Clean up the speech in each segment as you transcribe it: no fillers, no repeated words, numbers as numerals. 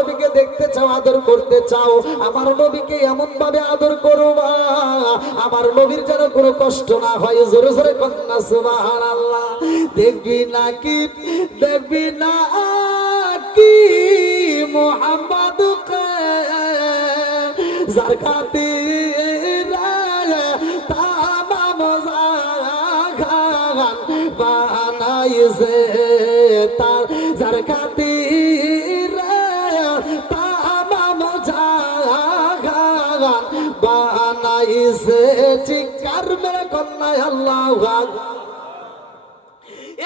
নবীকে দেখতে চাও, আদর করতে চাও, আমার নবীকে এমন ভাবে আদর করবা আমার নবীর যেন কোনো কষ্ট না হয়। জোরে জোরে কন্যা সুবহানাল্লাহ। দেখবি নাকি, দেখবি না কি মুহাম্মদকে যার খাতির তামাম জাহান বানাইছে, তার যার খাতির তামাম জাহান বানাইছে। চিৎকার মেরে কন্যা আল্লাহু আকবার।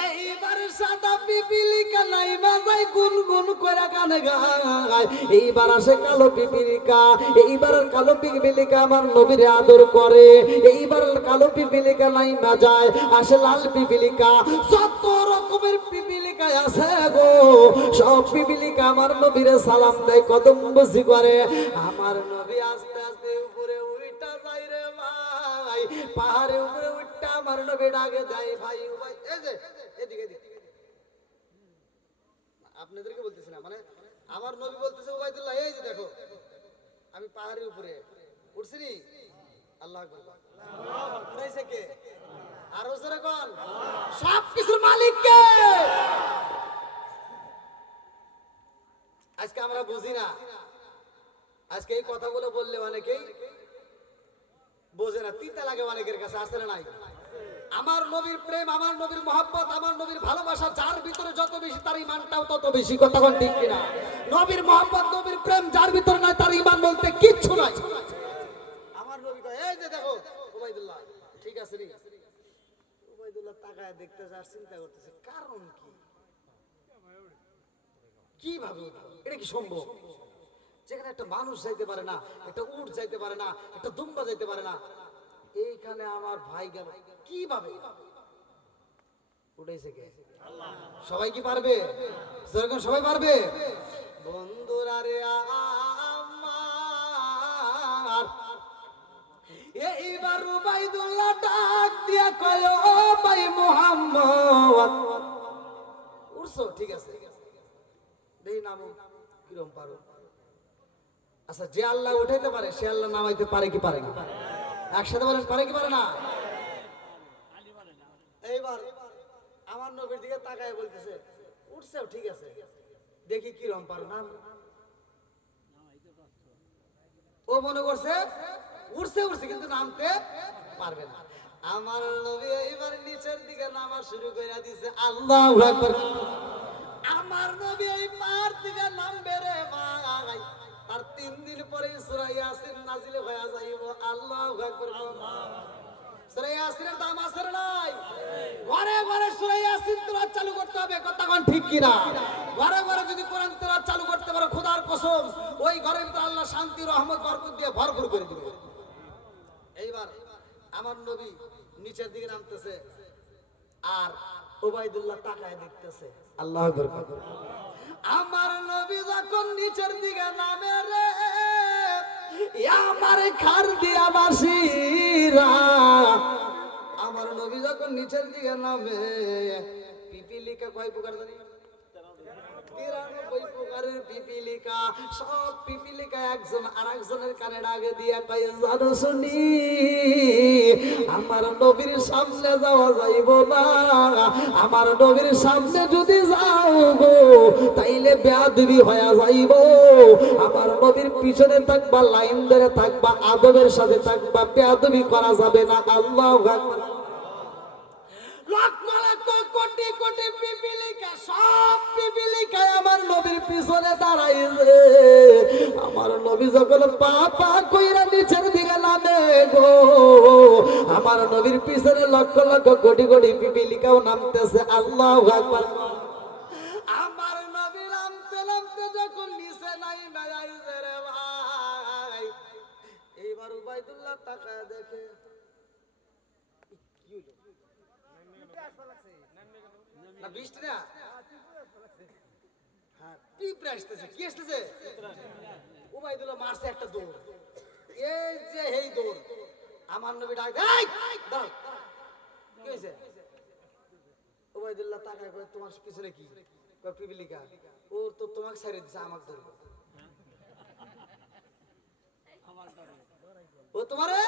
এইবার সাদা পিপিলিকা নাই বাজায় গুনগুন করে গানে গায়, এইবার আসে কালো পিপিলিকা, এইবার কালো পিপিলিকা আমার নবীরে আদর করে, এইবার কালো পিপিলিকা নাই বাজায় আসে লাল পিপিলিকা। যত রকমের পিপিলিকা আছে গো সব পিপিলিকা আমার নবীরে সালাম দেয়, কদম বসি করে। আমার নবী আস্তে আস্তে উপরে উইটা যায় রে ভাই, পাহাড়ে উপরে উঠটা আমার নবী ডাকে দেয়, ভাই ভাই এই যে এদিকে এদিকে আপনাদেরকে বলতেছি না, মানে আমার নবী বলতেছে উবাইদুল্লাহ এই যে দেখো আমি পাহাড়ের উপরে উঠছি নি। আল্লাহু আকবার। উঠাইছে কে? আরো জোরে কোন? সব কিছুর মালিক কে? আজকে আমরা বুঝি না, আজকে এই কথাগুলো বললে অনেকেই বোঝে না, তিতা লাগে অনেকের কাছে, আছে না নাই? আমার নবীর প্রেম, আমার নবীর মহব্বত, আমার নবীর ভালোবাসা যার ভিতরে যত বেশি তার ঈমানটাও তত বেশি। কথা কোন ঠিক কিনা? নবীর মহব্বত নবীর প্রেম যার ভিতরে নাই তার ঈমান বলতে কিচ্ছু নাই। আমার নবী কয় এই যে দেখো উবাইদুল্লাহ ঠিক আছে নি। উবাইদুল্লাহ তাকায় দেখতেছে আর চিন্তা করতেছে কারণ কি, কিভাবে এটা কি সম্ভব? যেখানে একটা মানুষ যাইতে পারে না, একটা উট যাইতে পারে না, একটা দুম্বা যাইতে পারে না, এইখানে আমার ভাই গেল কিভাবে? উঠাইছে কে? সবাই কি পারবে? সবাই পারবে? বন্ধুরা রে আমার এইবার উবাইদুল্লাহ ডাক দিয়া কয় ও ভাই মুহাম্মদ উঠছো ঠিক আছে দেই নামো কিরম পারো। আচ্ছা যে আল্লাহ উঠাইতে পারে সে আল্লাহ নামাইতে পারে কি পারে না? একসাথে বলেন পারে কি পারে না? এইবার আমার নবীর দিকে তাকায় বলতেছে উঠছেও ঠিক আছে দেখি কিরম পারো নাম। ও মনে করছে উঠছে উঠছে কিন্তু নামতে পারবে না। আমার নবী এইবার নিচের দিকে নামা শুরু করে দিয়েছে। আল্লাহু আকবার। আমার নবী এই পার দিকে নামবে রে ভাই, আর 3 দিন পরে সূরা ইয়াসিন নাজিল হয়ে যাইব। আল্লাহু আকবার। সূরা ইয়াসিনের দাম আছে নাই? ঘরে ঘরে সূরা ইয়াসিন তেলাওয়াত চালু করতে হবে। কথা কোন ঠিক কি না? ঘরে ঘরে যদি কোরআন তেলাওয়াত চালু করতে পারো খোদার কসম ওই ঘরের ভিতরে আল্লাহ শান্তি রহমত বরকত দিয়ে ভরপুর করে দিবে। এইবার আমার নবী নিচের দিকে নামতেছে আর উবাইদুল্লাহ তাকায় দেখতেছে। আল্লাহু আকবার। আমার নবী যখন নিচের দিকে নামে রে আমার খার দিয়া বাসিরা, আমার নবী যখন নিচের দিকে নামে পিপিলিকা কয় প্রকার জানি? 93 প্রকারের পিপিলিকা। সব পিপিলিকা একজন আরেকজনের কানে ডাকে দিয়া কয় জানো শুনি আমার নবীর সামনে যাওয়া যাইব না, আমার নবীর সামনে যদি যাও গো তাইলে বেয়াদবি হয়ে যাইব। আমার নবীর পিছনে থাকবা, লাইন ধরে থাকবা, আদবের সাথে থাকবা, বেয়াদবি করা যাবে না। আল্লাহু আকবার। লক্ষ লক্ষ কোটি কোটি পিপিলিকা, সব পিপিলিকা আমার নবীর পিছনে দাঁড়াইছে। আমার নবী যখন পা পা কইরা নিচের দিকে নামে গো আমার নবীর পিছনে লক্ষ লক্ষ কোটি কোটি পিপিলিকাও নামতেছে। আল্লাহু আকবার। আমার নবী নামতে নামতে যখন নিচে নাইমা যাইছে রে ভাই, এইবার উবাইদুল্লাহ তাকায় দেখে কি হলো না বৃষ্টি না, হ্যাঁ পিঁপড়ে আসতেছে। কি আসতেছে? উবাইদুল্লাহ মারছে একটা দৌড়। এই যে এই দৌড় আমার নবী ডাক এই দাঁড়াও কি হয়েছে? উবাইদুল্লাহ তাকায় কয় তোমার পিছনে কি? কয় পিপিলিকা। ও তো তোমাকে ছেড়ে দিছে আমাকে ধরবে। ও তোমারে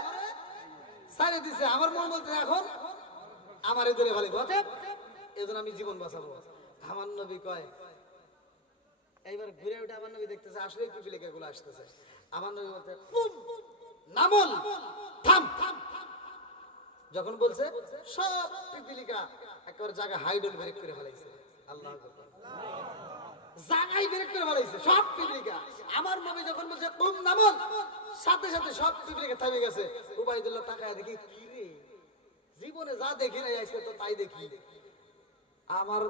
সাইরে দিছে, আমার মন বলতে এখন আমার এদের ভালো কথা, এজন্য আমি জীবন বাঁচাবো। আমার নবী কয়, এইবার ঘুরে উঠে আমার নবী দেখতেছে আসলে পিপিলিকা গুলো আসতেছে। আমার নবী বলতে নামল থাম। যখন বলছে সব পিপিলিকা একবার জায়গা হাইডল ব্রেক করে ফেলাইছে। আল্লাহু আকবার, জায়গায় ব্রেক করে ফেলাইছে সব পিপিলিকা। আমার নবী যখন বলছে নামল, সাথে সাথে সব পিপিলিকা থেমে গেছে। উবাইদুল্লাহ তাকায় দেখি কি রে, জীবনে যা দেখি নাই আজকে তো তাই দেখি। আমার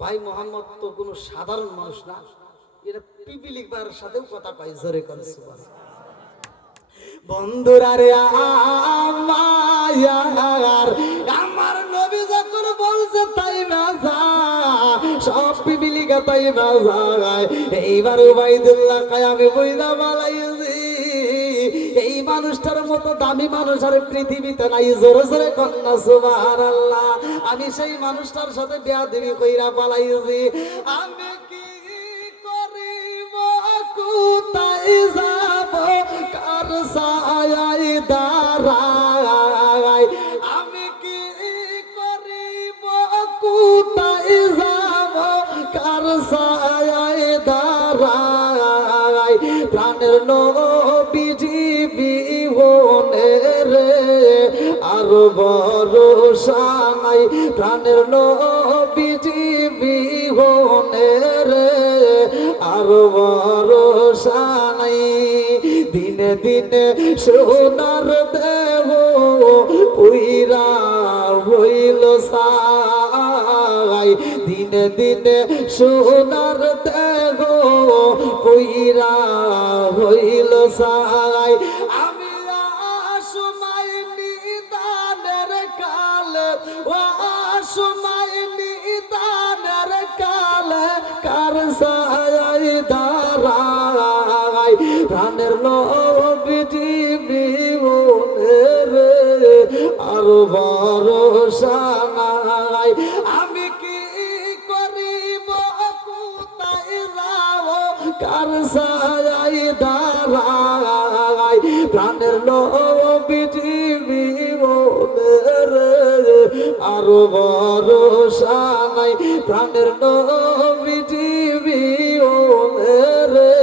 ভাই মোহাম্মদ তো কোনো সাধারণ মানুষ না, এটা পিপিলিকার সাথেও কথা কয়। জোরে কোন সুবহানাল্লাহ। বন্ধুরা রে আমার, আমার নবী যখন বলছে তাই বাজা, সব পিপিলিকা তাই বাজায়। এইবার উবাইদুল্লাহ কয় আমি বইলা বালাইছি, এই মানুষটার মতো দামি মানুষ আর পৃথিবীতে নাই। জোরে জোরে কন্যা সুবহানাল্লাহ। আমি সেই মানুষটার সাথে বেয়াদবি কইরা পালাইছি। আমি কি করিব, কোথায় যাব, কার ছায়ায় দাঁড়াই, আমি কি করিব, কোথায় যাব, কার ছায়ায় দাঁড়াই। প্রাণের নবীজি বিহনে রে আর ভরসা নাই, প্রাণের নবীজি বিহনে রে আর ভরসা নাই। দিনে দিনে সোনার দেহ পুইরা হইল সাই, দিনে দিনে সোনার দেহ পুইরা হইল সাই। আমি আসময় নিদানের কালে, ও আসময় নিদানের কালে কার ছায়ায় দাঁড়াই। প্রাণের নবীজি বিহনে রে আর ভরসা নাই। আমি কি করিব, কোথায় যাব, কার ছায়ায় দাঁড়াই। প্রাণের নবীজি বিহনে রে আর ভরসা নাই, প্রাণের নবীজি বিহনে রে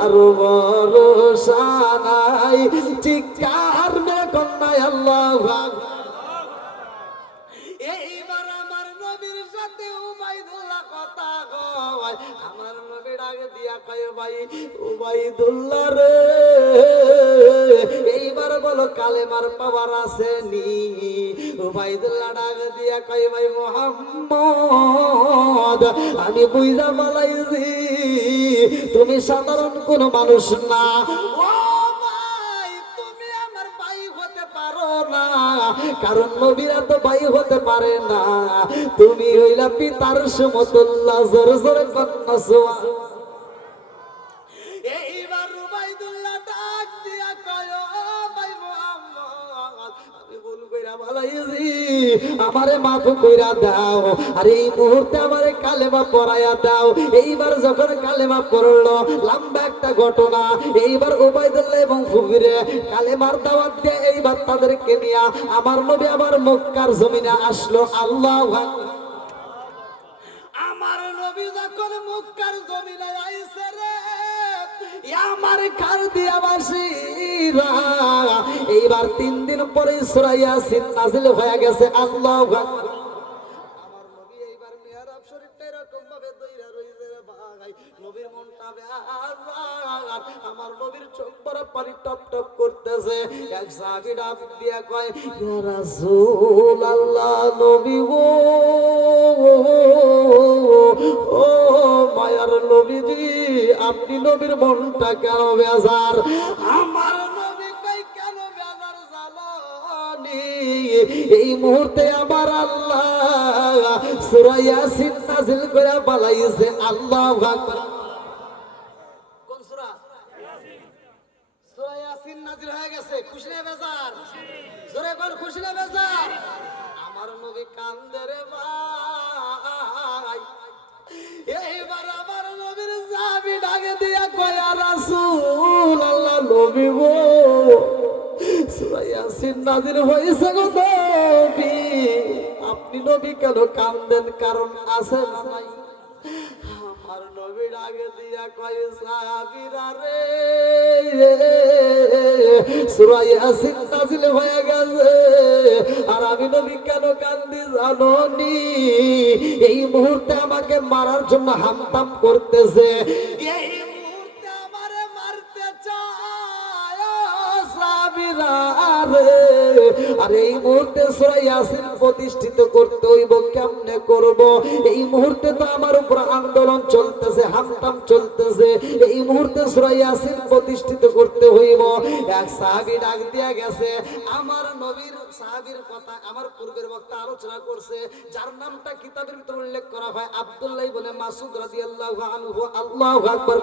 আর ভরসা নাই। চিৎকার মেরে কন্যায় আল্লাহু আকবার। এইবার আমার নবীর সাথে উবাইদুল্লাহ কথা কয়। আমার নবী ডাক দিয়া কয় ভাই উবাইদুল্লাহ রে, এইবার বলো কালেমার পাওয়ার আছে নি? উবাইদুল্লাহ ডাক দিয়া কয় ভাই মুহাম্মদ, আমি বুঝা পালাইছি তুমি সাধারণ কোন মানুষ না। ও ভাই, তুমি আমার ভাই হতে পারো না, কারণ নবীরা তো ভাই হতে পারে না। তুমি হইলা পিতার সমতুল্য। জোরে জোরে কন্যা সুবহানাল্লাহ। এইবার উবাইদুল্লাহ ডাক দিয়া কয় ভাই মুহাম্মদ, আমি ভুল কইরা বালাইছি, আমারে মাফ কইরা দাও, আর এই মুহূর্তে আমারে কালেমা পড়ায়া দাও। এইবার যখন কালেমা পড়লো, লম্বা একটা ঘটনা। এইবার উবাইদুল্লাহ এবং ফুফিরে কালেমার দাওয়াত দিয়ে এইবার তাদেরকে নিয়ে আমার নবী আবার মক্কার জমিনে আসলো। আল্লাহু আকবার। আমার নবী যখন মক্কার জমিনে আইছে রে, আমার কার দিয়া বাসিরা, এইবার 3 দিন পরে সূরা ইয়াসিন নাযিল হয়ে গেছে। আল্লাহু আকবার। আমার নবী এইবার মিহরাব শরীফটা এরকম ভাবে দইরা রইছে রে ভাই, নবীর মনটা বেআর, আমার নবীর চোখ পড়া পানি টপ টপ করতেছে। এক সাহাবী ডাক দিয়া কয় ইয়া রাসূলুল্লাহ, নবী গো, ও মায়ার নবীজি, আপনি নবীর মনটা কেন বেজার? আমার নবী কই কেন বেজার জানি? এই মুহূর্তে আমার আল্লাহ সূরা ইয়াসিন নাযিল করে বালাইছে। আল্লাহু আকবার। কোন সূরা? সূরা ইয়াসিন নাযিল হয়ে গেছে। খুশি না বেজার? জোরে বল, খুশি না বেজার? আমার নবী কান্দে রে ভাই। এইবার আমার নবীর সাহাবী ডাকে দিয়া কয় ইয়া রাসূলুল্লাহ, নবী গো সূরা ইয়াসিন নাযিল হয়েছে গো নবী, আপনি নবী কেন কাঁদেন? কারণ আছে না নাই? আমার নবীর আগে দিয়া কয় সাহাবীরা রে সূরা ইয়াসিন নাযিল হয়ে গেছে, আর আমি নবী কেন কান্দি জানোনি? এই মুহূর্তে আমাকে মারার জন্য হামতাম করতেছে, এই মুহূর্তে আমারে মারতে চায় সাহাবীরা রে। আর এই মুহূর্তে সূরা ইয়াসিন প্রতিষ্ঠিত করতে হইব, কেমনে করব? এই মুহূর্তে তো আমার উপর আন্দোলন চলতেছে, হামতাম চলতেছে, এই মুহূর্তে সূরা ইয়াসিন প্রতিষ্ঠিত করতে হইব। এক সাহাবী ডাক দিয়া গেছে, আমার নবীর সাহাবীর কথা আমার পূর্বের বক্তা আলোচনা করছে, যার নামটা কিতাবের ভিতর উল্লেখ করা হয় আব্দুল্লাহ ইবনে মাসউদ রাদিয়াল্লাহু আনহু। আল্লাহু আকবার।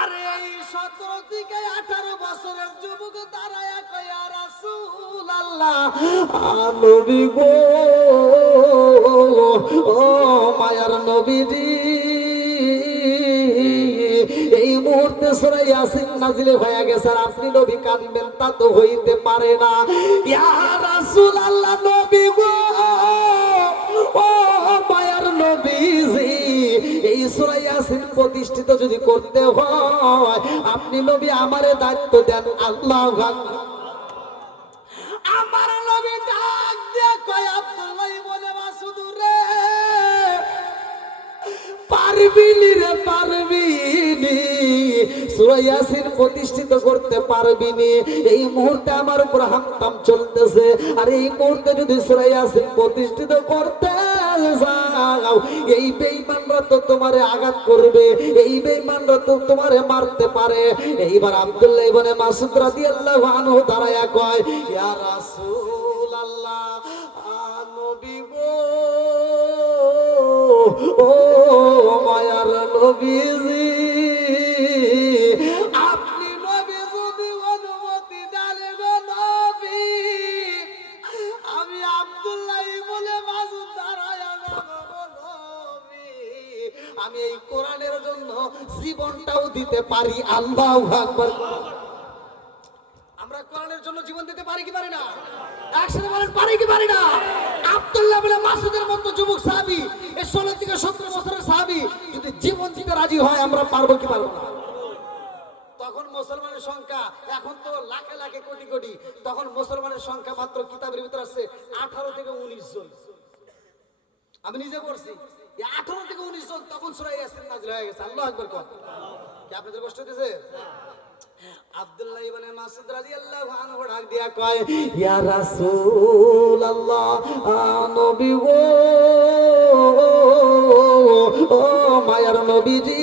আরে এই 17 থেকে 18 বছরের যুবক দাঁড়ায় কয় ইয়া রাসূলুল্লাহ, নবী গো ও মায়ার নবীজি, এই মুহূর্তে সূরা ইয়াসিন নাযিল হয়ে গেছে, আর আপনি নবী কাঁদবেন তা তো হইতে পারে না। ইয়া রাসূলুল্লাহ, নবী গো ও মায়ার নবীজি, এই সূরা ইয়াসিন প্রতিষ্ঠিত যদি করতে হয় আপনি নবী আমারে দায়িত্ব দেন। আল্লাহু আকবার। আমার নবী ডাক দিয়ে কয় আব্দুল্লাহ ইবনে মাসউদ রে, পারবিনি রে পারবিনি, সূরা ইয়াসিন প্রতিষ্ঠিত করতে পারবিনি। এই মুহূর্তে আমার উপর হামতাম চলতেছে, আর এই মুহূর্তে যদি সূরা ইয়াসিন প্রতিষ্ঠিত করতে যাও এই বেঈমানরা তো তোমারে আঘাত করবে, এই বেঈমানরা তো তোমারে মারতে পারে। এইবার আব্দুল্লাহ ইবনে মাসউদ রাদিয়াল্লাহু আনহু দাঁড়ায়া কয় ইয়া রাসূলুল্লাহ, নবী গো ও মায়ার নবীজি, আপনি নবী যদি অনুমতি দেন গো নবী, আমি আব্দুল্লাহ ইবনে মাসউদ দাঁড়ায়া যাব গো নবী, আমি এই কোরআনের জন্য জীবনটাও দিতে পারি। আল্লাহু আকবার। আমরা কোরআনের জন্য জীবন দিতে পারি কি পারি না? একসাথে বলেন পারি কি পারি না? আব্দুল্লাহ ইবনে মাসউদের মতো যুবক সাহাবী, এই 16 থেকে 17 বছরের সাহাবী যদি জীবন দিতে রাজি হয়, আমরা পারবো কি পারবো না? তখন মুসলমানের সংখ্যা, এখন তো লাখে লাখে কোটি কোটি, তখন মুসলমানের সংখ্যা মাত্র কিতাবের ভিতর আছে 18 থেকে 19 জন। আমি নিজে পড়ছি 18 থেকে 19 জন, তখন সূরা ইয়াসিন নাযিল হয়ে গেছে। আল্লাহু আকবার। কি আপনাদের কষ্ট হইতেছে? আব্দুল্লাহ ইবনে মাসউদ রাদিয়াল্লাহু আনহু ডাক দিয়া কয় ইয়া রাসূলুল্লাহ, নবী গো ও মায়ার নবীজি,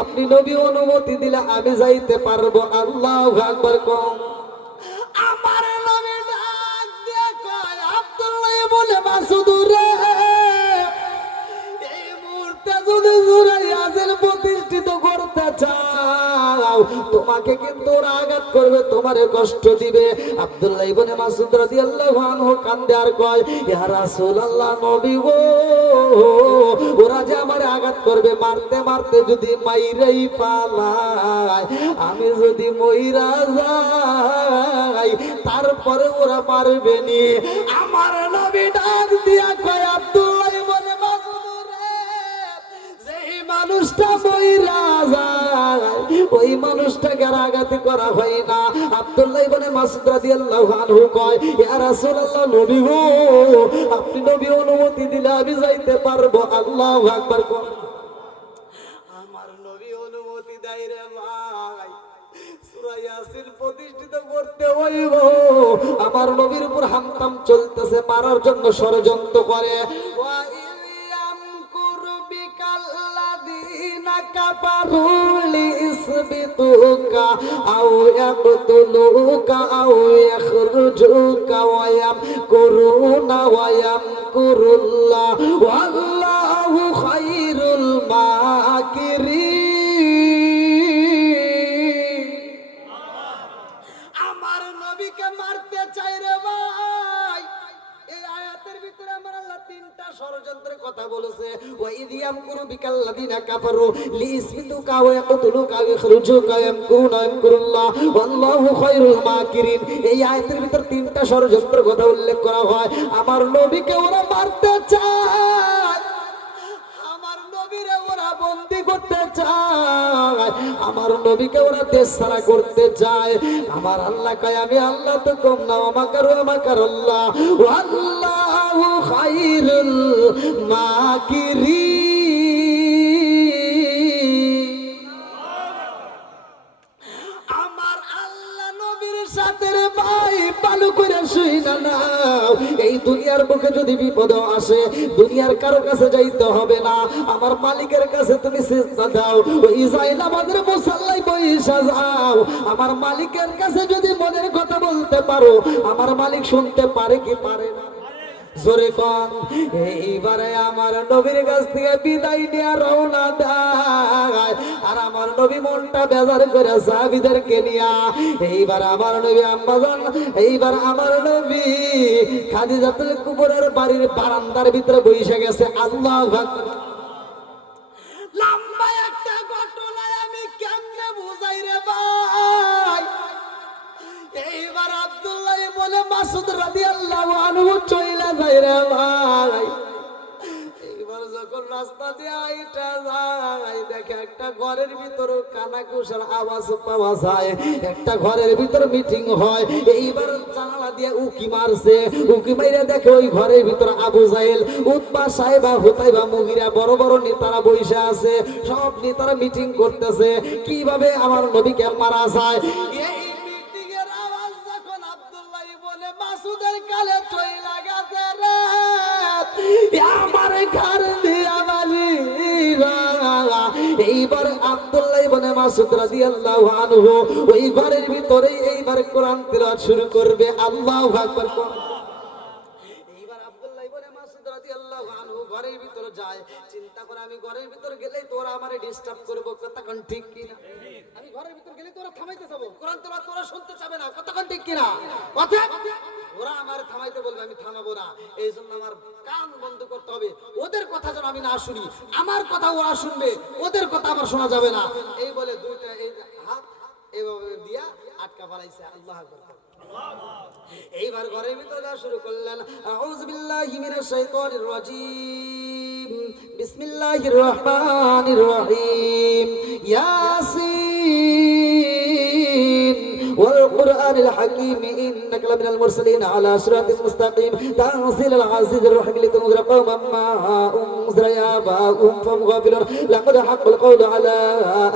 আপনি নবী অনুমতি দিলে আমি যাইতে পারবো। আল্লাহু আকবার। কম আমার নবী ডাক দিয়া কয় আব্দুল্লাহ ইবনে মাসউদ রে, এই মুহূর্তে যদি সূরা ইয়াসিন প্রতিষ্ঠিত করতে চাও তোমাকে কিন্তু ওরা আঘাত করবে, তোমারে কষ্ট দিবে। আব্দুল্লাহ ইবনে মাসউদ রাদিয়াল্লাহু আনহু কান্দে আর কয় ইয়া রাসূলুল্লাহ, নবী গো ওরা যে আমারে আঘাত করবে, মারতে মারতে যদি মাইরাই পালায়, আমি যদি মইরা যাই তারপরে ওরা মারবে নি। আমার নবী ডাক দিয়া কয় আব্দুল্লাহ ইবনে মাসউদ রে, যেই মানুষটা মইরা যায় ওই মানুষটাকে আঘাত করা হয় না। আব্দুল্লাহ ইবনে মাসউদ রাদিয়াল্লাহু আনহু কয় ইয়া রাসূলুল্লাহ, নবী গো আপনি নবী অনুমতি দিলে আমি যাইতে পারবো। আল্লাহু আকবার। আমার নবী অনুমতি দেয় রে ভাই, সূরা ইয়াসিন প্রতিষ্ঠিত করতে হইব। আমার নবীর উপর হামতাম চলতেছে, মারার জন্য ষড়যন্ত্র করে। ওয়া ইলিয়াম কুরবিকাল্লাযীনা কাফারু লিইসবিতুকা আও ইয়াকতুলুকা আও ইয়াখরুজুকা ওয়া ইয়ামকুরুনা ওয়া ইয়ামকুরুল্লাহ ওয়াল্লাহু খায়রুল মাকিরিন। আমার নবীকে মারতে চাই রে ভাই। এই আয়াতের ভিতরে আমার আল্লাহ তিনটা ষড়যন্ত্রের কথা বলেছে। ওয়া ইযিয়াম কুরবিকাল্লাযীনা কাফারু লিইসবিতুকা ওয়া ইয়াকতুলুকা ওয়া ইখরুজুকা ওয়া ইয়ামকুরুনা ওয়া ইয়ামকুরুল্লাহ ওয়াল্লাহু খায়রুল মাকিরিন। এই আয়াতের ভিতর তিনটা ষড়যন্ত্রের কথা উল্লেখ করা হয়। আমার নবীকে ওরা মারতে চায়, আমার নবীরে ওরা বন্দী করতে চায়, আমার নবীকে ওরা দেশ ছাড়া করতে চায়। আমার আল্লাহ কয় আমি আল্লাহ তো কম না, আমাকার আল্লাহ ওয়াল্লাহু খায়রুল মাকিরিন। আমার আল্লাহ নবীর সাথে ভাই পালু করে শুই না নাও। এই দুনিয়ার বুকে যদি বিপদ আসে দুনিয়ার কারো কাছে যাইতে হবে না, আমার মালিকের কাছে তুমি সিজদা দাও। ওই যাইল আমাদের মুসাল্লাই বইসা যাও। আমার মালিকের কাছে যদি মনের কথা বলতে পারো আমার মালিক শুনতে পারে কি পারে না? জোরে কোন। এইবারে আমার নবীর কাছ থেকে বিদায় নিয়ে রওনা দেয়, আর আমার নবী মনটা বেজার করে সাহাবীদেরকে নিয়া। এইবার আমার নবী আম্মাজান, এইবার আমার নবী খাদিজাতুল কুবরার বাড়ির বারান্দার ভিতরে বসে গেছে। আল্লাহু আকবার। লম্বা একটা ঘটনা আমি কেমনে বুঝাই রে ভাই। এইবার আব্দুল্লাহ বলে মাসুদ রাদিয়াল্লাহু আনহু চইলা যায় রে ভাই। এইবার যখন রাস্তা দিয়ে আইটা যায় দেখে একটা ঘরের ভিতর কানাকুশার আওয়াজ পাওয়া যায়, একটা ঘরের ভিতর মিটিং হয়। এইবার জানালা দিয়ে উকি মারছে, উকি মাইরা দেখে ওই ঘরের ভিতর আবু জাহেল, উতবা, সাইবা, হুতাইবা, মুগিরা বড় বড় নেতারা বসে আছে। সব নেতারা মিটিং করতেছে কিভাবে আমার নবীকে মারা যায়। এই মিটিং এর আওয়াজ যখন আব্দুল্লাহ বলে মাসুদের কালে চইলা গেছে রে আমার ঘর দিয়া বালিরা। এইবার আব্দুল্লাহ ইবনে মাসউদ রাদিয়াল্লাহু আনহু ওই ঘরের ভিতরে এইবার কোরআন তিলাওয়াত শুরু করবে। আল্লাহু আকবার। এইবার আব্দুল্লাহ ইবনে মাসউদ রাদিয়াল্লাহু আনহু ঘরের ভিতরে যায়, চিন্তা করে আমি ঘরের ভিতর গেলেই তোরা আমারে ডিস্টার্ব করব, কথা কোন ঠিক কি না? আমি ঘরের ভিতর গেলে তোরা থামাইতে যাব, কোরআন তিলাওয়াত তোরা শুনতে চাবে না, কথা কোন ঠিক কি না? কথা ওরা আমার থামাইতে বলবে, আমি থামাবো না। এই জন্য আমার কান বন্ধ করতে হবে, ওদের কথা যেন আমি না শুনি, আমার কথা ওরা শুনবে, ওদের কথা আমার শোনা যাবে না। এই বলে দুইটা এই হাত এইভাবে দিয়া আটকা পালাইছে। আল্লাহু আকবার। এইবার ঘরের ভিতরে যা শুরু করলেন, আউযু বিল্লাহি মিনাশ শাইতানির রাজীম, বিসমিল্লাহির রহমানির রহিম, ইয়াসিন والقرآن الحكيم إنك لمن المرسلين على صراط مستقيم تنزيل العزيز الرحيم لتنذر قوما ما أنذر آباؤهم فهم غافلون لقد حق القول على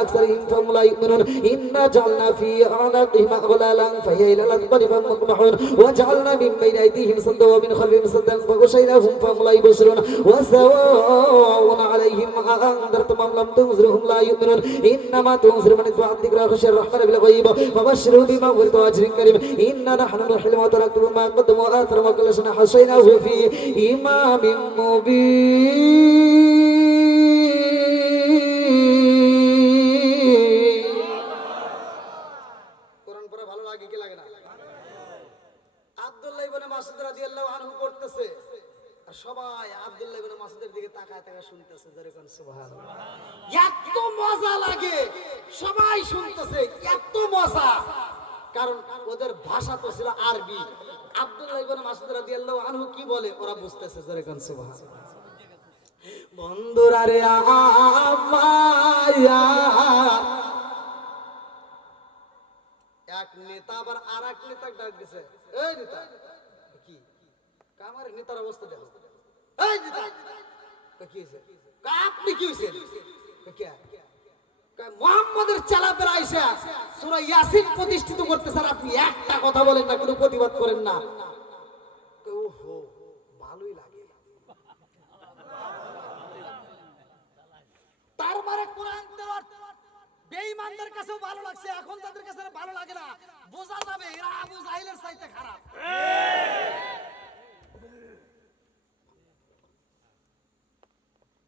أكثرهم فهم لا يؤمنون إنا جعلنا في أعناقهم أغلالا فهي إلى الأذقان فهم مقمحون وجعلنا من بين أيديهم سدا ومن خلفهم سدا فغشيناهم فهم لا يبصرون وسواء عليهم أأنذرتم أم لم تنذرهم لا يؤمنون إنما تنذر من اتبع الذكر وخشي الرحمن بالغيب فبشره بمغفرة وأجر كريم إنا نحن نحيي الموتى ونكتب ما قدموا وآثرهم وكل شيء حصيناه في إمام مبين। কোরআন পড়া ভালো লাগে কি লাগে না? আব্দুল্লাহ ইবনে মাসউদ রাদিয়াল্লাহু আনহু পড়তেছে আর সবাই আব্দুল্লাহ ইবনে মাসউদের দিকে তাকায় তাকায় শুনতেছে। জোরে কোন সুবহানাল্লাহ। এত মজা লাগে, সবাই শুনতেছে, এত মজা, কারণ ওদের ভাষা তো ছিল আরবি। আব্দুল্লাহ ইবনে মাসউদ রাদিয়াল্লাহু আনহু কি বলে ওরা বুঝতেছে। জোরে কোন সুবহানাল্লাহ। বন্ধুরা রে আমায়া, এক নেতা আবার আরেক নেতাকে ডাক দিছে, এই নেতা কি আমার নেতার অবস্থা দেখো, এই নেতা কি হইছে, আপনি কি হইছেন, মুহাম্মাদের চালাপেরা আইসা সূরা ইয়াসিন প্রতিষ্ঠিত করতেছেন, আপনি একটা কথা বলেন না, কোনো প্রতিবাদ করেন না। ওহো ভালোই লাগে। তার মানে কোরআন তেলাওয়াত বেঈমানদের কাছেও ভালো লাগছে, এখন তাদের কাছে ভালো লাগে না। বোঝা যাবে এরা আবু জাহেলের চাইতে খারাপ।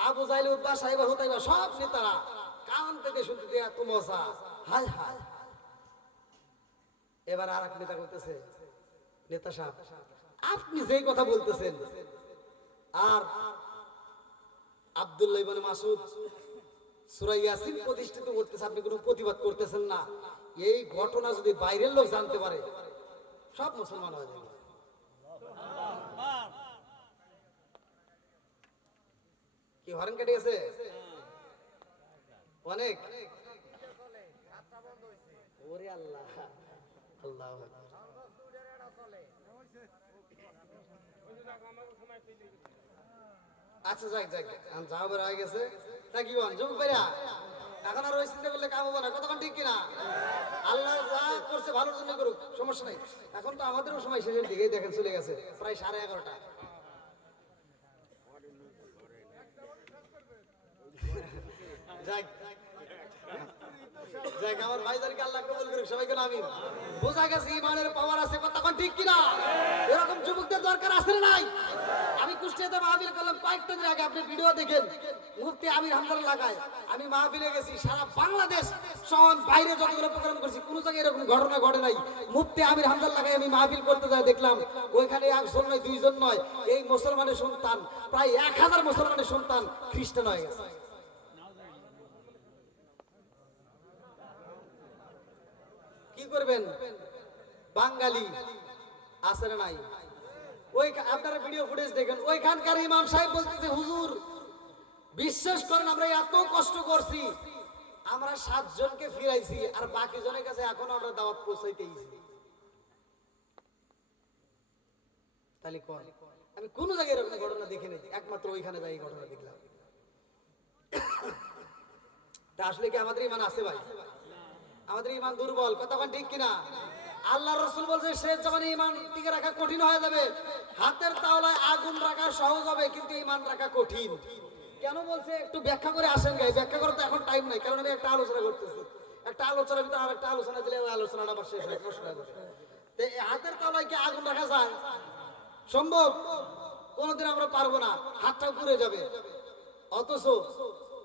আবু জাহেল, উতবা, সাইবা, হুতাইবা সব নেতারা কান পেতে শুনতে দেয়া এত মজা। হায় হায়। এবার আরেক নেতা বলতেছে, নেতা সাহেব আপনি যেই কথা বলতেছেন আর আব্দুল্লাহ ইবনে মাসউদ সূরা ইয়াসিন প্রতিষ্ঠিত করতেছে, আপনি কোনো প্রতিবাদ করতেছেন না। এই ঘটনা যদি বাইরের লোক জানতে পারে সব মুসলমান হয়ে যাবে। কি হরেন কেটে গেছে অনেক? ওরে আল্লাহ, আল্লাহু আকবার। আচ্ছা যাক যাক, যাও বের হয়ে গেছে নাকি বল যুবক ভাইরা, এখন আর ওই চিন্তা করলে কাম হবে না, কতক্ষণ ঠিক কিনা? আল্লাহ যা করছে ভালোর জন্য করুক, সমস্যা নাই। এখন তো আমাদেরও সময় শেষের দিকেই দেখেন চলে গেছে প্রায় 11:30। যাক যাক, আমার ভাইজানকে আল্লাহ কবুল করুক, সবাইকে আমিন। বোঝা গেছে ইমানের পাওয়ার আছে, কতক্ষণ ঠিক কিনা? এরকম যুবকদের দরকার আছে না নাই? আমি কুষ্টিয়াতে মাহফিল করলাম কয়েকটা দিন আগে, আপনি ভিডিও দেখেন, মুফতি আমির হামদার লাগায় আমি মাহফিলে গেছি। সারা বাংলাদেশ সহ বাইরে যতগুলো প্রোগ্রাম করছি কোন জায়গায় এরকম ঘটনা ঘটে নাই। মুফতি আমির হামদার লাগায় আমি মাহফিল করতে যাই, দেখলাম ওইখানে একজন নয় দুইজন নয়, এই মুসলমানের সন্তান প্রায় 1000 মুসলমানের সন্তান খ্রিস্টান হয়ে গেছে। কি করবেন? বাঙালি আছে না নাই? ওই আপনারা ভিডিও ফুটেজ দেখেন, ওইখানকার ইমাম সাহেব বলতেছে হুজুর বিশ্বাস করেন আমরা এত কষ্ট করছি, আমরা 7 জনকে ফিরাইছি আর বাকি জনের কাছে এখনো আমরা দাওয়াত পৌঁছাইতেইছি। তাহলে কোন আমি কোন জায়গায় এরকম ঘটনা দেখি নাই, একমাত্র ওইখানে যাই ঘটনা দেখলাম। তা আসলে কি আমাদের ইমান আছে ভাই? আমাদের ইমান দুর্বল, কতক্ষণ ঠিক কিনা? আল্লাহ রাসূল বলছে শেষ জামানে ইমান টিকে রাখা কঠিন হয়ে যাবে, হাতের তাওলায় আগুন রাখা সহজ হবে কিন্তু ইমান রাখা কঠিন। কেন বলছে একটু ব্যাখ্যা করে আসেন গাই, ব্যাখ্যা করতে এখন টাইম নাই, কারণ আমি একটা আলোচনা করতেছি। একটা আলোচনার ভিতরে আরেকটা আলোচনা দিলে ওই আলোচনাটা আবার শেষ হয়, নষ্ট হয়ে যাবে। তো হাতের তাওলায় কি আগুন রাখা যায়? সম্ভব? কোনোদিন আমরা পারবো না, হাতটাও পুড়ে যাবে। অথচ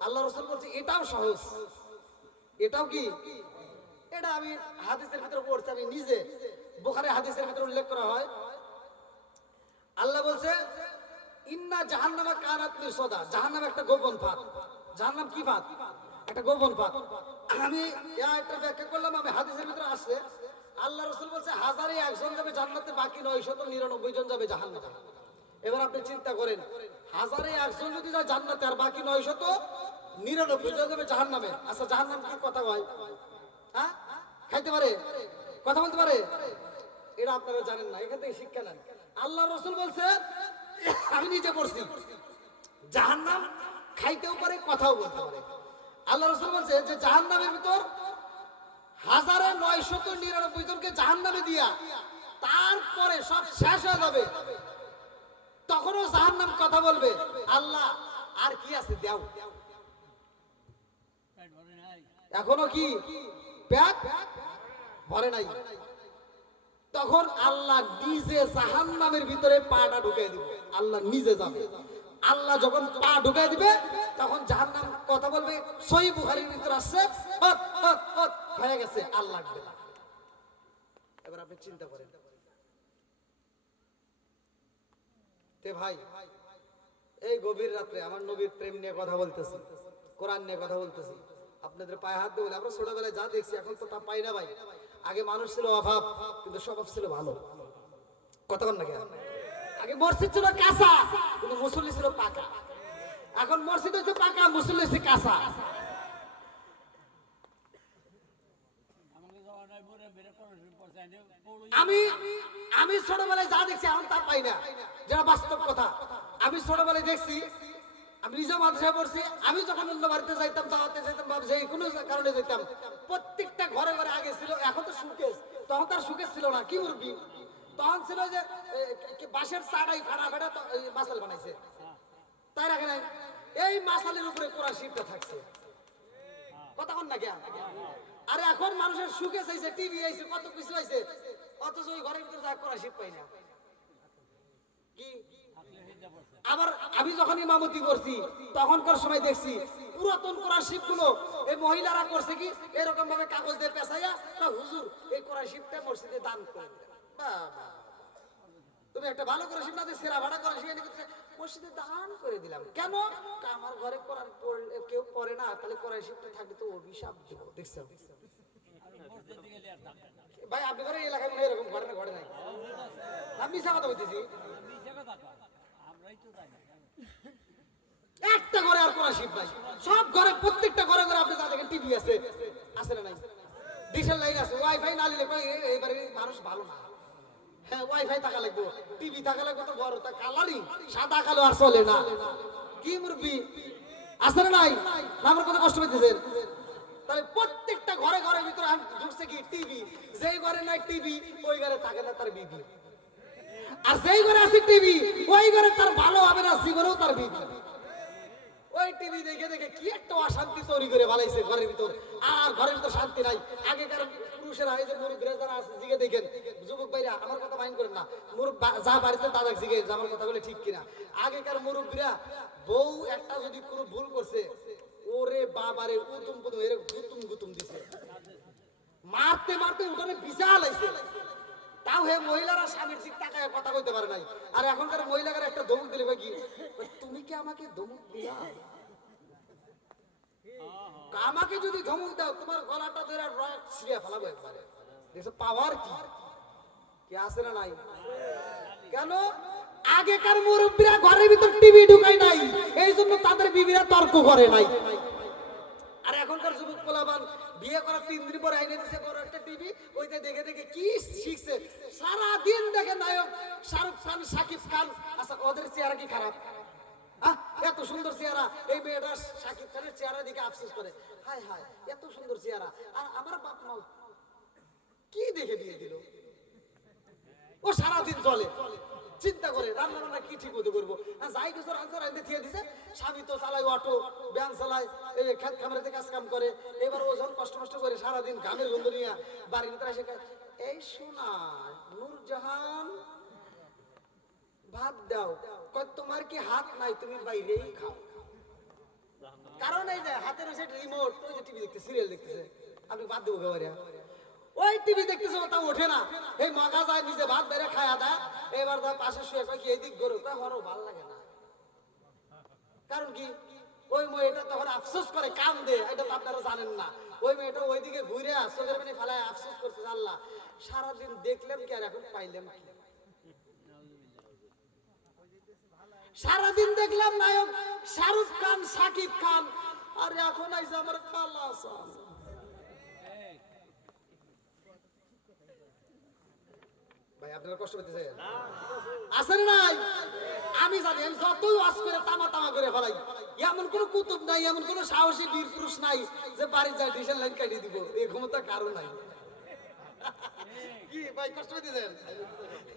আল্লাহ রাসূল বলছে এটাও সহজ। এটাও কি? এটা আমি হাদিসের ভিতরে পড়ছি, আমি নিজে বুখারী হাদিসের ভিতরে উল্লেখ করা হয়, আল্লাহ বলছে ইন্না জাহান্নামা কানাত মিরসাদা, জাহান্নাম একটা গোপন ফাঁদ। জাহান্নাম কি ফাঁদ? একটা গোপন ফাঁদ। আমি একটা ব্যাখ্যা করলাম, আমি হাদিসের ভিতরে আসছে আল্লাহ রাসূল বলছে 1001 যাবে জান্নাতে, বাকি 999 জন যাবে জাহান্নামে। এবার আপনি চিন্তা করেন 1001 যদি যায় জান্নাতে আর বাকি 999 জন যাবে জাহান্নামে। আচ্ছা জাহান্নাম কি কথা হয়? হ্যাঁ খাইতে পারে, কথা বলতে পারে? এটা আপনারা জানেন না, এখান থেকে শিক্ষা নেন। আল্লাহ রাসূল বলছে আমি নিজে পড়ছি জাহান্নাম খাইতেও পারে কথাও বলতে পারে। আল্লাহ রাসূল বলছে যে জাহান্নামের ভিতর 1999 জনকে জাহান্নামে দিয়া তারপরে সব শেষ হয়ে যাবে, তখনও জাহান্নাম কথা বলবে আল্লাহ আর কি আছে দাও। এখনো কি পেট ভরে নাই? তখন আল্লাহ নিজে জাহান্নামের ভিতরে পাটা ঢুকিয়ে দিবে, আল্লাহ নিজে যাবে। আল্লাহ যখন পা ঢুকিয়ে দিবে তখন জাহান্নাম কথা বলবে, সহিহ বুখারীর ভিতরে আসছে হত হত হত হয়ে গেছে, আল্লাহ লাগবে না। এবার আপনি চিন্তা করেন তে ভাই, এই গভীর রাতে আমার নবীর প্রেম নিয়ে কথা বলতেছি, কোরআন নিয়ে কথা বলতেছি, আপনাদের পায়ে হাত দিয়ে আমরা ছোটবেলায় যা দেখছি এখন তো তা পাই না ভাই। আগে মানুষ ছিল অভাব কিন্তু স্বভাব ছিল ভালো, কথা বল না কেন? আগে মসজিদ ছিল কাঁচা কিন্তু মুসল্লি ছিল পাকা, এখন মসজিদ হচ্ছে পাকা, মুসল্লি হচ্ছে কাঁচা। আমি আমি ছোটবেলায় যা দেখছি এখন তা পাই না, যেটা বাস্তব কথা। আমি ছোটবেলায় দেখছি, আমি নিজে মাদ্রাসায় পড়ছি, আমি যখন অন্য বাড়িতে যাইতাম, দাওয়াতে যাইতাম বা যে কোনো কারণে যাইতাম, প্রত্যেকটা ঘরে ঘরে আগে ছিল, এখন তো সুকেস, তখন তার সুকেস ছিল না, কি মুরগি তখন ছিল যে বাঁশের চাড়াই ফাটা ফাটা মাসাল বানাইছে, তাই রাখে নাই, এই মাসালের উপরে কোরআন শরীফটা থাকছে, কথা কন না কেন? আরে এখন মানুষের সুকেস আইছে, টিভি আইছে, কত কিছু আইছে, অথচ ওই ঘরের ভিতরে যা কোরআন শরীফ পাই না। কি আবার আমি যখন ইমামতি করছি তখনকার সময় দেখছি পুরাতন কোরআন শরীফ গুলো এই মহিলারা করছে কি এরকম ভাবে কাগজ দিয়ে পেঁচাইয়া, না হুজুর এই কোরআন শরীফটা মসজিদে দান করে দেন। বাবা তুমি একটা ভালো কোরআন শরীফ না দিয়ে সেরা ভাড়া কোরআন শরীফ মসজিদে দান করে দিলাম। কেন? আমার ঘরে কোরআন পড়লে কেউ পড়ে না, তাহলে কোরআন শিখতে থাকলে তো অভিশাপ দেব। দেখছো ভাই, আপনি ঘরে এলাকায় মনে এরকম ঘটনা ঘটে নাই? আমি মিশা কথা বলতেছি। একটা ঘরে আর কোরআন শিখ নাই, সব ঘরে প্রত্যেকটা ঘরে ঘরে আপনি যা দেখেন টিভি আছে, আছে না নাই? ডিশের লাইন আছে, ওয়াইফাই না নিলে এইবারে মানুষ ভালো না। হ্যাঁ, ওয়াইফাই থাকা লাগবে, টিভি থাকা লাগবে, তো বড় তা কালারিং সাদা কালো আর চলে না। কি মুরব্বি আছে না নাই? আমার কথা কষ্ট পেতেছেন? তাহলে প্রত্যেকটা ঘরে ঘরের ভিতরে ঢুকছে কি টিভি। যেই ঘরে নাই টিভি ওই ঘরে থাকে না তার বিবি, আর যেই ঘরে আছে টিভি ওই ঘরে তার ভালো হবে না, জীবনেও তার বিবি। ওই টিভি দেখে দেখে কি একটা অশান্তি তৈরি করে ভালাইছে ঘরের ভিতর, আর ঘরের ভিতর শান্তি নাই। আগেকার পুরুষেরা এই যে মুরব্বীরা যারা আছে জিগে দেখেন, যুবক ভাইরা আমার কথা মাইন্ড করেন না, যা বাড়িতে দাদা জিগে আমার কথা বলে ঠিক কিনা। আগেকার মুরব্বীরা বউ একটা যদি কোনো ভুল করছে, ওরে বাবারে উতুম পুতুম এর গুতুম গুতুম দিছে, মারতে মারতে উঠানে বিশাল আইছে। তাও হে মহিলারা স্বামীর দিক তাকায় কথা কইতে পারে নাই। আর এখনকার মহিলারা একটা ধমক দিলে ভাই কি, তুমি কি আমাকে ধমক দিলা? আমাকে যদি ধমক দাও তোমার গলাটা ধরে রক ছিঁড়ে ফেলাবো একবারে। দেখছো পাওয়ার কি কি আছে না নাই? কেন? আগেকার মুরব্বীরা ঘরের ভিতর টিভি ঢুকায় নাই, এই জন্য তাদের বিবিরা তর্ক করে নাই। আর এখনকার যুবক পোলাপান বিয়ে করার 3 দিন পরে আইনে দিছে বড় একটা টিভি, ওইতে দেখে দেখে কি শিখছে। সারা দিন দেখে নায়ক শাহরুখ খান, শাকিব খান। আচ্ছা, ওদের চেহারা কি খারাপ? এত সুন্দর চেহারা, এই মেয়েটা শাকিব খানের চেহারা দেখে আফসোস করে, হায় হায় এত সুন্দর চেহারা, আর আমার বাপ মা কি দেখে বিয়ে দিল। ও সারাদিন চলে চিন্তা করে রান্না বান্না কি ঠিক মতো করবো, যাই কিছু রান্না রাঁধতে দিয়ে দিছে। স্বামী তো চালায় অটো, ব্যান চালায়, এই খেত খামারেতে কাজ কাম করে। এবার ও যখন কষ্ট কষ্ট করে সারাদিন ঘামের গন্ধ নিয়ে বাড়ির ভিতরে এসে, এই শোনা নূরজাহান ভাত দাও। তোমার কি হাত নাই? তুমি বাইরেই খাও। কারণ এই যে হাতের ওই রিমোট, ওই যে টিভি দেখতে, সিরিয়াল দেখতেছে, আপনি ভাত দেবো খাবারে, ওই টিভি দেখতেছে, ওটা ওঠে না। এই মাগা যায় নিজে ভাত বেড়ে খায়া দেয়। এবার তার পাশে শুয়ে কয় কি এইদিক গরু, তা হরো ভালো লাগে না। কারণ কি? ওই মেয়েটা তখন আফসোস করে, কাম দে, এটা তো আপনারা জানেন না। ওই মেয়েটা ওইদিকে ঘুরে চোখের পানি ফেলায় আফসোস করছে, আল্লাহ সারাদিন দেখলাম কি আর এখন পাইলাম কি। সারাদিন দেখলাম নায়ক শাহরুখ খান, শাকিব খান, আর এখন আইছে আমার খালা আসান। ভাই আপনারা কষ্ট পেতেছেন? আসেন নাই? আমি জানি, আমি যতই ওয়াজ করে তামা তামা করে ফেলাই, এমন কোন কুতুব নাই, এমন কোন সাহসী বীর পুরুষ নাই যে বাড়ির যায় ডিসেল লাইন কাটিয়ে দিব, এই ক্ষমতা কারো নাই। কি ভাই কষ্ট পেতেছেন?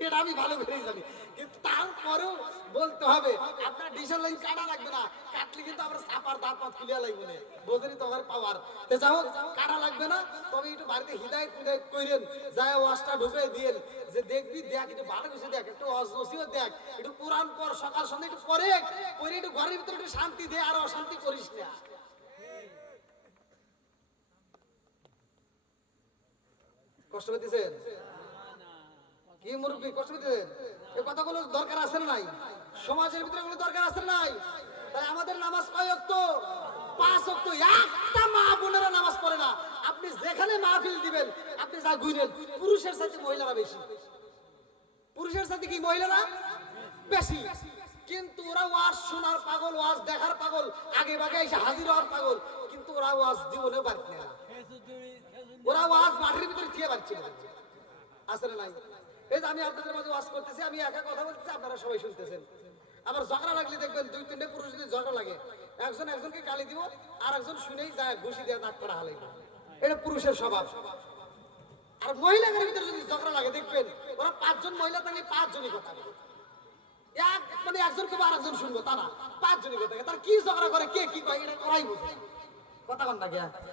এটা আমি ভালো করেই জানি, কিন্তু তারপরেও বলতে হবে আপনার ডিসেল লাইন কাটা লাগবে না। কাটলে কিন্তু আমরা চাপার দাঁত পাত খুলিয়া লাগবে না, বোঝেনি তোমার পাওয়ার। তো যাই হোক, কাটা লাগবে না। তবে একটু বাড়িতে হিদায়ত হিদায়ত করেন, যায় ওয়াজটা ঢুকে দিয়েন, যে দেখবি দেখ, একটু ভালো কিছু দেখ, একটু অসিও দেখ, একটু কোরআন পর, সকাল সন্ধ্যা একটু পরে পরে একটু ঘরের ভিতরে একটু শান্তি দে, আর অশান্তি করিস না। কষ্ট পেতেছেন? কি মুরব্বী কষ্ট পেতেছেন? এই কথাগুলো দরকার আছে না নাই? সমাজের ভিতরে এগুলো দরকার আছে না নাই? তাই আমাদের নামাজ কয় ওয়াক্ত? 5 ওয়াক্ত। একটা মা বোনেরা নামাজ পড়ে না। আপনি যেখানে মাহফিল দিবেন, আপনি যা গুনেন, পুরুষের সাথে মহিলারা বেশি। পুরুষের সাথে কি মহিলারা বেশি? কিন্তু ওরা ওয়াজ শোনার পাগল, ওয়াজ দেখার পাগল, আগে ভাগে এসে হাজির হওয়ার পাগল, কিন্তু ওরা ওয়াজ জীবনেও পারছে না। ওরা ওয়াজ মাটির ভিতরে দিয়ে পারছে না। আসলে নাই। এই যে আমি আপনাদের মাঝে ওয়াজ করতেছি, আমি একা কথা বলতেছি, আপনারা সবাই শুনতেছেন। আবার ঝগড়া লাগলে দেখবেন 2-3টে পুরুষ যদি ঝগড়া লাগে, একজন একজনকে গালি দিব, আর একজন শুনেই যায় ঘুষি দিয়ে দাঁত করা হালাইবে। এটা পুরুষের স্বভাব। আর মহিলাদের ভিতরে যদি ঝগড়া লাগে, দেখবেন ওরা 5 জন মহিলা থাকলে 5 জনই কথা বলে। মানে একজন কেবল আর একজন শুনবো, তারা 5 জনই কথা। তার কি ঝগড়া করে, কে কি কয়, এটা করাই বোঝে কথা কন না।